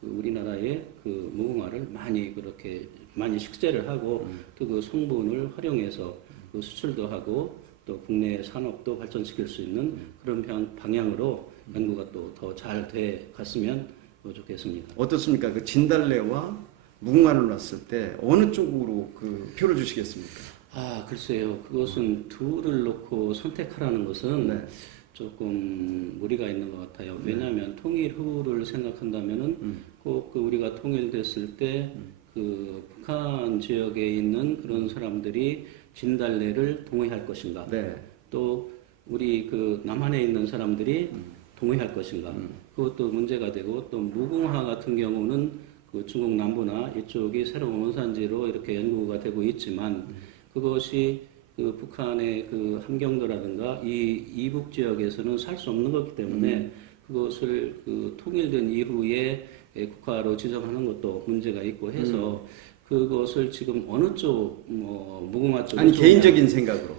그 우리나라의 그 무궁화를 많이 그렇게 많이 식재를 하고 또 그 성분을 활용해서 그 수출도 하고 또 국내 산업도 발전시킬 수 있는 그런 방향으로 연구가 또 더 잘 돼 갔으면 좋겠습니다. 어떻습니까? 그 진달래와 무궁화를 놨을 때 어느 쪽으로 그 표를 주시겠습니까? 아, 글쎄요. 그것은 둘을 놓고 선택하라는 것은 네. 조금 무리가 있는 것 같아요. 왜냐하면 통일 후를 생각한다면은 꼭그 우리가 통일됐을 때 그 북한 지역에 있는 그런 사람들이 진달래를 동의할 것인가? 네. 또 우리 그 남한에 있는 사람들이 동의할 것인가? 그것도 문제가 되고 또 무궁화 같은 경우는 그 중국 남부나 이쪽이 새로운 원산지로 이렇게 연구가 되고 있지만 그것이 그 북한의 그 함경도라든가 이 이북 지역에서는 살 수 없는 거기 때문에 그것을 그 통일된 이후에 국가로 지정하는 것도 문제가 있고 해서 그것을 지금 어느 쪽 뭐 무궁화 쪽 아니 개인적인 생각으로.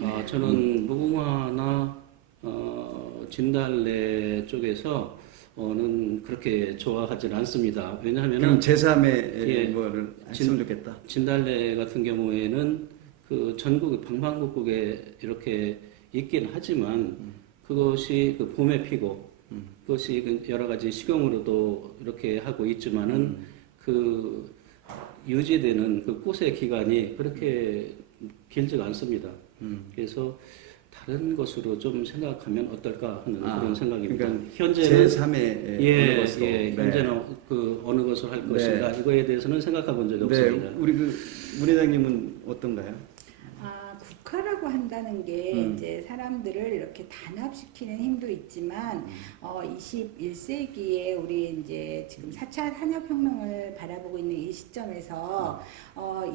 아 저는 무궁화나 진달래 쪽에서는 그렇게 좋아하지는 않습니다. 왜냐하면은 그럼 제3의 예, 거를 했으면 좋겠다. 진달래 같은 경우에는 그 전국 방방곡곡에 이렇게 있긴 하지만 그것이 그 봄에 피고 그것이 그 여러 가지 식용으로도 이렇게 하고 있지만은 그 유지되는 그 꽃의 기간이 그렇게 길지가 않습니다. 그래서 다른 것으로 좀 생각하면 어떨까 하는 그런 생각입니다. 그러니까 현재는 제3의 예, 어느 것으로. 예, 네. 현재는 그 어느 것을 할 네. 것인가 이거에 대해서는 생각해 본 적이 네, 없습니다. 우리 그 문회장님은 어떤가요? 아, 국화라고 한다는 게 이제 사람들을 이렇게 단합시키는 힘도 있지만 21세기에 우리 이제 지금 4차 산업혁명을 바라보고 있는 이 시점에서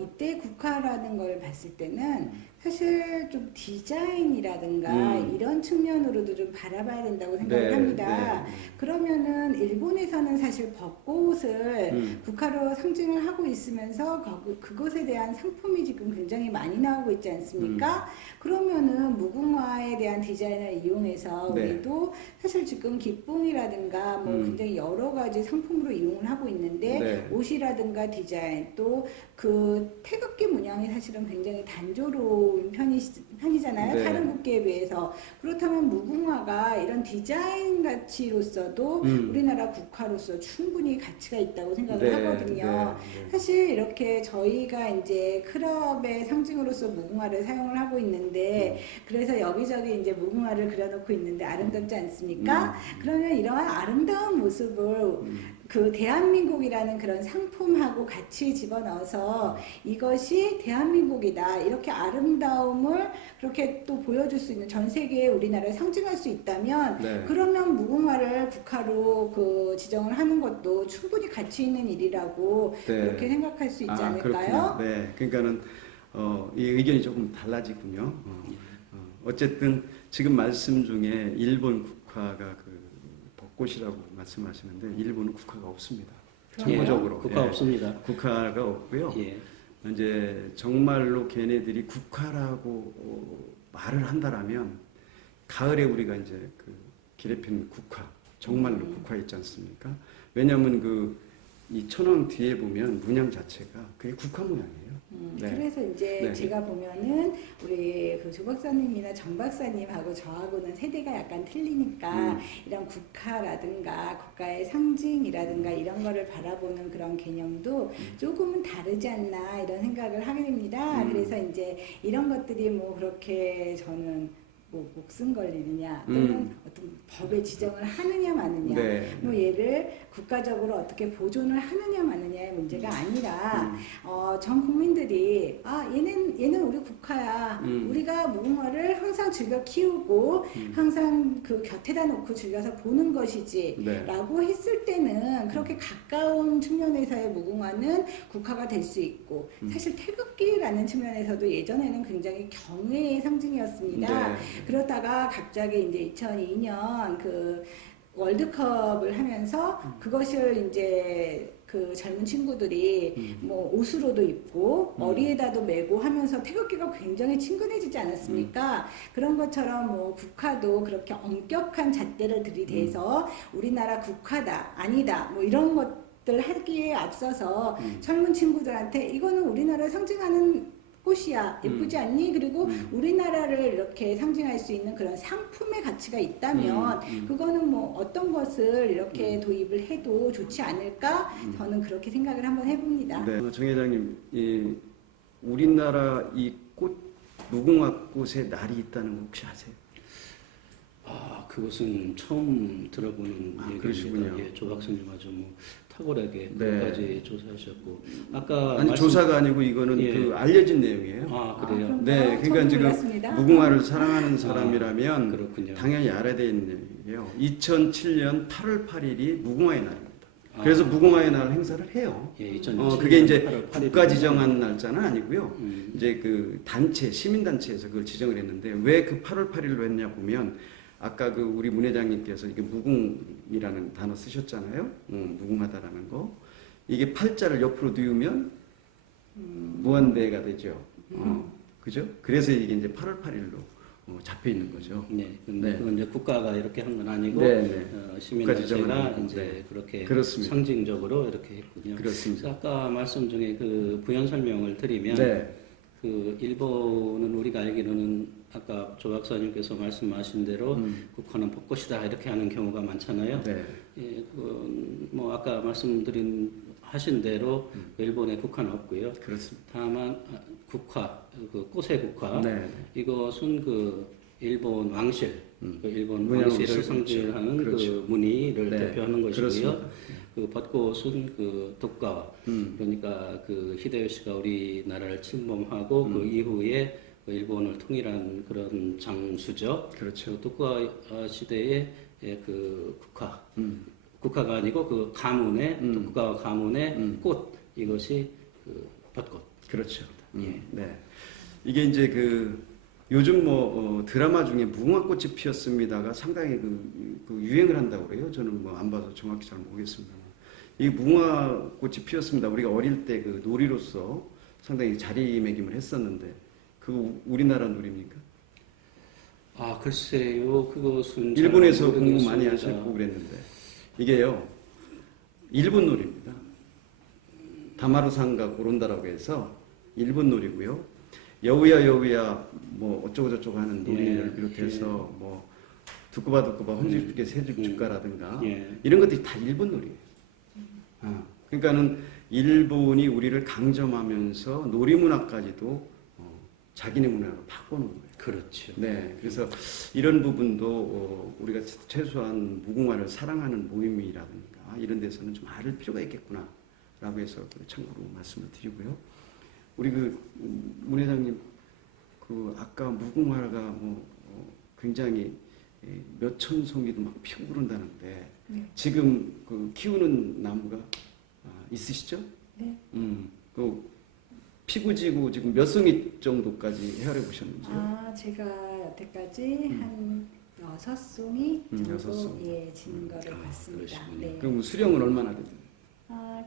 이때 국화라는 걸 봤을 때는 사실 좀 디자인이라든가 이런 측면으로도 좀 바라봐야 된다고 생각을 네, 합니다. 네. 그러면은 일본에서는 사실 벚꽃을 국화로 상징을 하고 있으면서 그것에 대한 상품이 지금 굉장히 많이 나오고 있지 않습니까? 그러면은 무궁화에 대한 디자인을 이용해서 네. 우리도 사실 지금 기뽕이라든가 뭐 굉장히 여러 가지 상품으로 이용을 하고 있는데 네. 옷이라든가 디자인 또 그 태극기 문양이 사실은 굉장히 단조로운 편이잖아요. 네. 다른 국기에 비해서. 그렇다면 무궁화가 이런 디자인 가치로서도 우리나라 국화로서 충분히 가치가 있다고 생각을 네, 하거든요. 네. 사실 이렇게 저희가 이제 클럽의 상징으로서 무궁화를 사용을 하고 있는데 그래서 여기저기 이제 무궁화를 그려놓고 있는데 아름답지 않습니까? 그러면 이러한 아름다운 모습을 그 대한민국이라는 그런 상품하고 같이 집어넣어서 이것이 대한민국이다 이렇게 아름다움을 그렇게 또 보여줄 수 있는 전 세계에 우리나라를 상징할 수 있다면 네. 그러면 무궁화를 국화로 그 지정을 하는 것도 충분히 가치 있는 일이라고 네. 그렇게 생각할 수 있지 않을까요? 그렇군요. 네, 그러니까는 이 의견이 조금 달라지군요. 어쨌든 지금 말씀 중에 일본 국화가 그 벚꽃이라고 말씀하시는데 일본은 국화가 없습니다. 정보적으로 국화 없습니다. 국화가 없고요. 예. 이제 정말로 걔네들이 국화라고 말을 한다라면 가을에 우리가 이제 그 길에 피는 국화 정말로 국화 있지 않습니까? 왜냐하면 이 천왕 뒤에 보면 문양 자체가 그게 국화 모양이에요. 네. 그래서 이제 네. 제가 보면은 우리 그 조 박사님이나 정 박사님하고 저하고는 세대가 약간 틀리니까 이런 국화라든가 국가의 상징이라든가 이런 거를 바라보는 그런 개념도 조금은 다르지 않나 이런 생각을 하게 됩니다. 그래서 이제 이런 것들이 뭐 그렇게 저는 뭐 목숨 걸 일이냐 또는 어떤 법에 지정을 하느냐 마느냐 네. 뭐 얘를 국가적으로 어떻게 보존을 하느냐 마느냐의 문제가 아니라 전 국민들이 얘는 우리 국화야 우리가 무궁화를 항상 즐겨 키우고 항상 그 곁에다 놓고 즐겨서 보는 것이지 네. 라고 했을 때는 그렇게 가까운 측면에서의 무궁화는 국화가 될 수 있고 사실 태극기라는 측면에서도 예전에는 굉장히 경외의 상징이었습니다. 네. 그러다가 갑자기 이제 2002년 그 월드컵을 하면서 그것을 이제 그 젊은 친구들이 뭐 옷으로도 입고 머리에다도 메고 하면서 태극기가 굉장히 친근해지지 않았습니까? 그런 것처럼 뭐 국화도 그렇게 엄격한 잣대를 들이대서 우리나라 국화다 아니다 뭐 이런 것들 하기에 앞서서 젊은 친구들한테 이거는 우리나라를 상징하는 꽃이야 예쁘지 않니? 그리고 우리나라를 이렇게 상징할 수 있는 그런 상품의 가치가 있다면 그거는 뭐 어떤 것을 이렇게 도입을 해도 좋지 않을까? 저는 그렇게 생각을 한번 해봅니다. 네. 정 회장님, 우리나라 이 꽃, 무궁화 꽃에 날이 있다는 거 혹시 아세요? 그것은 처음 들어보는 그러시군요. 얘기입니다. 예, 조박사님 아주 뭐 탁월하게 네. 그것까지 조사하셨고 아까 아니 조사가 아니고 이거는 예. 그 알려진 내용이에요. 그래요? 그럼 네, 그러니까 지금 무궁화를 사랑하는 사람이라면 그렇군요. 당연히 알아야 되는 내용이에요. 2007년 8월 8일이 무궁화의 날입니다. 그래서 무궁화의 날 행사를 해요. 예, 2007년 그게 이제 8월 8일 국가 지정한 날짜는 아니고요. 이제 그 단체 시민단체에서 그걸 지정을 했는데 왜 그 8월 8일로 했냐 보면 아까 그 우리 문 회장님께서 이게 무궁이라는 단어 쓰셨잖아요. 무궁하다라는 거. 이게 팔자를 옆으로 뉘우면 무한대가 되죠. 그죠? 그래서 이게 이제 8월 8일로 잡혀 있는 거죠. 네, 근데 네. 그건 이제 국가가 이렇게 한 건 아니고 네, 네. 시민단체가 이제 네. 그렇게 그렇습니다. 상징적으로 이렇게 했군요. 그렇습니다. 그래서 아까 말씀 중에 그 부연 설명을 드리면 네. 그 일본은 우리가 알기로는 아까 조 박사님께서 말씀하신 대로 국화는 벚꽃이다 이렇게 하는 경우가 많잖아요. 네. 예, 그건 뭐 아까 말씀드린 하신 대로 일본에 국화는 없고요. 그렇습니다. 다만 국화, 그 꽃의 국화 네. 이것은 그 일본 왕실, 그 일본 문양 왕실을 왕실, 상징하는 그렇죠. 그 무늬를 네, 대표하는 것이고요. 그렇습니다. 그 벚꽃은 그 독가와 그러니까 그 히데요시가 우리나라를 침범하고 그 이후에 그 일본을 통일한 그런 장수죠. 그렇죠. 그 독가 시대의 그 국화, 국화가 아니고 그 가문의 독가와 가문의 꽃 이것이 그 벚꽃. 그렇죠. 예. 네. 이게 이제 그 요즘 뭐 드라마 중에 무궁화꽃이 피었습니다가 상당히 그 유행을 한다고 그래요. 저는 뭐 안 봐서 정확히 잘 모르겠습니다. 이 무궁화꽃이 피었습니다. 우리가 어릴 때 그 놀이로서 상당히 자리매김을 했었는데 그 우리나라 놀이입니까? 글쎄요. 그것은 일본에서 잘 공부 많이 모르겠습니다. 하셨고 그랬는데 이게요. 일본 놀이입니다. 다마루상가 고론다라고 해서 일본 놀이고요. 여우야 여우야 뭐 어쩌고 저쩌고 하는 놀이를 예, 비롯해서 뭐 두꺼봐 혼집게 새집줄까라든가 예. 이런 것들이 다 일본 놀이에요. 그러니까는 일본이 우리를 강점하면서 놀이 문화까지도 자기네 문화로 바꿔놓은 거예요. 그렇죠. 네, 그래서 이런 부분도 우리가 최소한 무궁화를 사랑하는 모임이라든가 이런 데서는 좀 알을 필요가 있겠구나라고 해서 참고로 말씀을 드리고요. 우리 문 회장님 그 아까 무궁화가 뭐 굉장히 몇천 송이도 막 피고 그런다는데 네. 지금 그 키우는 나무가 있으시죠? 네. 그 피고 지고 지금 몇 송이 정도까지 헤아려 보셨는지요? 제가 여태까지 한 6송이 정도 여섯 송이. 예, 지는 거를 봤습니다. 그러시군요. 네. 그럼 수령은 얼마나 되죠?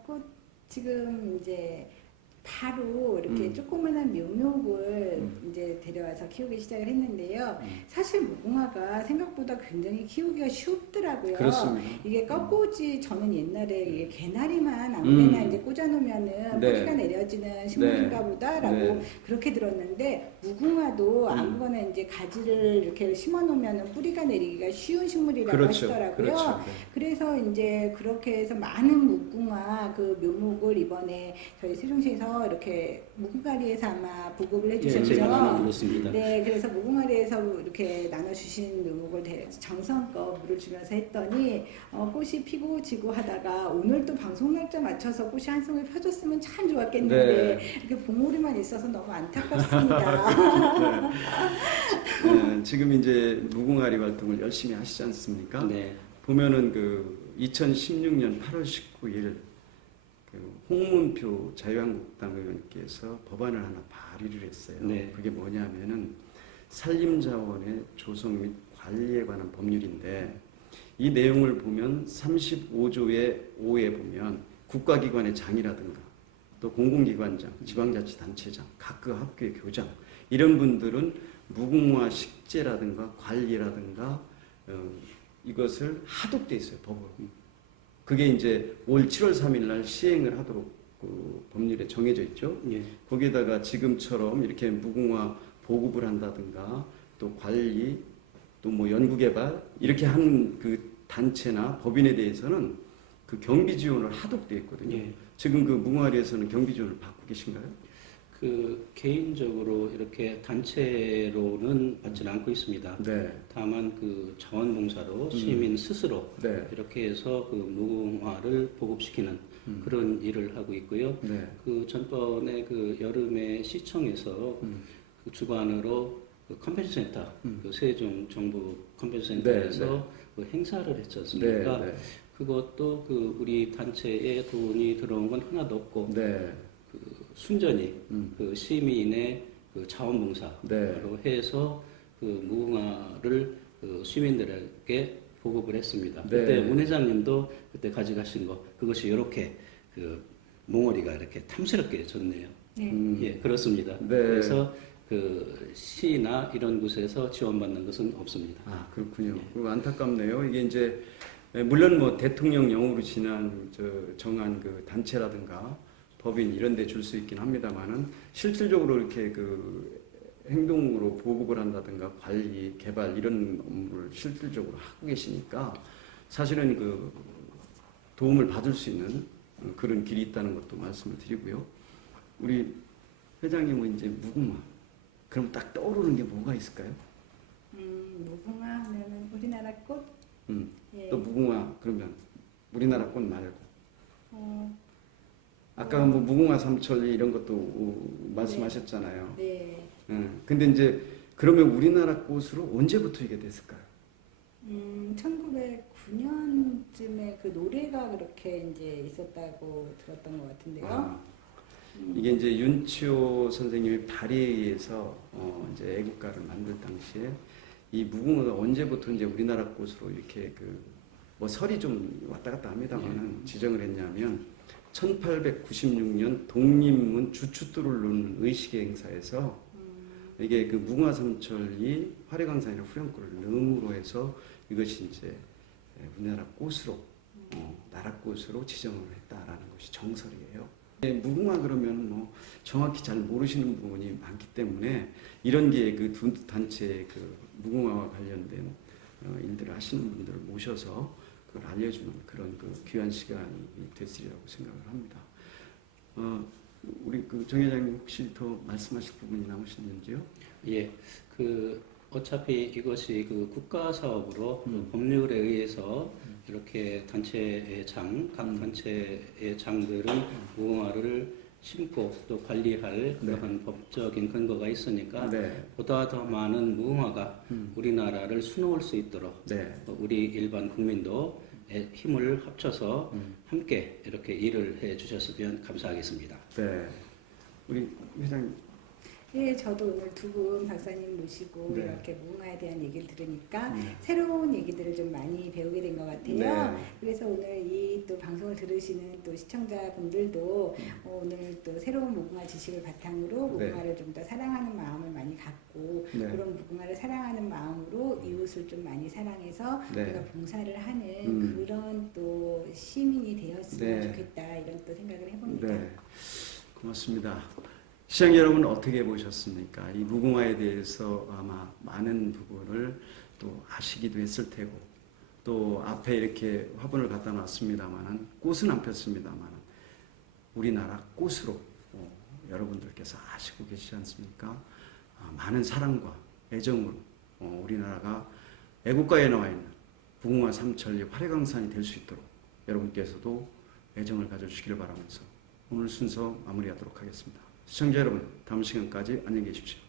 꽃 지금 이제 바로 이렇게 조그만한 묘목을 이제 데려와서 키우기 시작을 했는데요. 사실 무궁화가 생각보다 굉장히 키우기가 쉽더라고요. 그렇습니다. 이게 꺾꽂이 저는 옛날에 이게 개나리만 아무데나 이제 꽂아놓으면은 네. 뿌리가 내려지는 식물인가 보다라고 네. 그렇게 들었는데 무궁화도 아무거나 이제 가지를 이렇게 심어놓으면은 뿌리가 내리기가 쉬운 식물이라고 그렇죠. 하시더라고요. 그렇죠. 네. 그래서 이제 그렇게 해서 많은 무궁화 그 묘목을 이번에 저희 세종시에서 시청에서 이렇게 무궁화리에서 아마 보급을 예, 해주셨죠. 제가 나눠드렸습니다. 네, 그래서 무궁화리에서 이렇게 나눠주신 묘목을 정성껏 물을 주면서 했더니 꽃이 피고 지고 하다가 오늘 또 방송 날짜 맞춰서 꽃이 한 송이 펴줬으면 참 좋았겠는데 이렇게 봉우리만 있어서 너무 안타깝습니다. 네, 지금 이제 무궁화리 활동을 열심히 하시지 않습니까? 네. 보면은 그 2016년 8월 19일 그 홍문표 자유한국당 의원께서 법안을 하나 발의를 했어요. 네. 그게 뭐냐면은 산림자원의 조성 및 관리에 관한 법률인데 이 내용을 보면 35조의 5에 보면 국가기관의 장이라든가 또 공공기관장, 지방자치단체장, 각그 학교의 교장 이런 분들은 무궁화 식재라든가 관리라든가 이것을 하도록 돼 있어요, 법으로. 그게 이제 올 7월 3일 날 시행을 하도록 그 법률에 정해져 있죠. 예. 거기에다가 지금처럼 이렇게 무궁화 보급을 한다든가 또 관리 또 뭐 연구개발 이렇게 하는 그 단체나 법인에 대해서는 그 경비 지원을 하도록 돼 있거든요. 예. 지금 그 무궁화리에서는 경비 지원을 받고 계신가요? 그 개인적으로 이렇게 단체로는 받지는 않고 있습니다. 네. 다만 그 자원봉사로 시민 스스로 네. 이렇게 해서 그 무궁화를 보급시키는 그런 일을 하고 있고요. 네. 그 전번에 그 여름에 시청에서 그 주관으로 그 컨벤션 센터, 그 세종 정부 컨벤션 센터에서 그 행사를 했지 않습니까? 네. 네. 그것도 그 우리 단체에 돈이 들어온 건 하나도 없고 네. 그 순전히 그 시민의 그 자원봉사로 네. 해서 그 무궁화를 그 시민들에게 보급을 했습니다. 네. 그때 문 회장님도 그때 가져가신 거 그것이 이렇게 그 몽어리가 이렇게 탐스럽게 졌네요. 네. 예, 그렇습니다. 네. 그래서 그 시나 이런 곳에서 지원받는 것은 없습니다. 아, 그렇군요. 예. 그리고 안타깝네요. 이게 이제 물론 뭐 대통령령으로 정한 그 단체라든가 법인 이런 데 줄 수 있긴 합니다만은 실질적으로 이렇게 그 행동으로 보급을 한다든가 관리, 개발 이런 업무를 실질적으로 하고 계시니까 사실은 그 도움을 받을 수 있는 그런 길이 있다는 것도 말씀을 드리고요. 우리 회장님은 이제 무궁화 그럼 딱 떠오르는 게 뭐가 있을까요? 무궁화 하면은 우리나라 꽃. 예. 또 무궁화 그러면 우리나라 꽃 말고 어, 아까 뭐 무궁화 삼천리 이런 것도 말씀하셨잖아요. 네. 근데 이제 그러면 우리나라 꽃으로 언제부터 이게 됐을까요? 1909년쯤에 그 노래가 그렇게 이제 있었다고 들었던 것 같은데요. 아, 이게 이제 윤치호 선생님의 발의에 의해서 이제 애국가를 만들 당시에 이 무궁화가 언제부터 이제 우리나라 꽃으로 이렇게 그 뭐 설이 좀 왔다 갔다 합니다만은 지정을 했냐면 1896년 독립문 주춧돌을 놓는 의식의 행사에서 이게 그 무궁화 삼천리 화려강산이나 후령꽃을 넘으로 해서 이것이 이제 우리나라 꽃으로 나라꽃으로 지정을 했다라는 것이 정설이에요. 무궁화 그러면 뭐 정확히 잘 모르시는 부분이 많기 때문에 이런 게 그 두 단체 그 무궁화와 관련된 일들을 하시는 분들을 모셔서 그걸 알려주는 그런 그 귀한 시간이 됐으리라고 생각을 합니다. 우리 그 정 회장님 혹시 더 말씀하실 부분이 남으시는지요? 예, 그 어차피 이것이 그 국가 사업으로 그 법률에 의해서 이렇게 단체의 각 단체의 장들은 무궁화를 심고 또 관리할 그러한 법적인 근거가 있으니까 보다 더 많은 무궁화가 우리나라를 수놓을 수 있도록 우리 일반 국민도 힘을 합쳐서 함께 이렇게 일을 해 주셨으면 감사하겠습니다. 네. 우리 회장님. 예, 저도 오늘 두 분 박사님 모시고 네. 이렇게 무궁화에 대한 얘기를 들으니까 새로운 얘기들을 좀 많이 배우게 된 것 같아요. 네. 그래서 오늘 이 또 방송을 들으시는 또 시청자분들도 오늘 또 새로운 무궁화 지식을 바탕으로 무궁화를 좀 더 사랑하는 마음을 많이 갖고 그런 무궁화를 사랑하는 마음으로 이웃을 좀 많이 사랑해서 우리가 봉사를 하는 그런 또 시민이 되었으면 좋겠다 이런 또 생각을 해봅니다. 네. 고맙습니다. 시청자 여러분 어떻게 보셨습니까? 이 무궁화에 대해서 아마 많은 부분을 또 아시기도 했을 테고 또 앞에 이렇게 화분을 갖다 놨습니다만은 꽃은 안 폈습니다만은 우리나라 꽃으로 여러분들께서 아시고 계시지 않습니까? 많은 사랑과 애정으로 우리나라가 애국가에 나와 있는 무궁화 삼천리 활해강산이 될 수 있도록 여러분께서도 애정을 가져주시기를 바라면서 오늘 순서 마무리하도록 하겠습니다. 시청자 여러분, 다음 시간까지 안녕히 계십시오.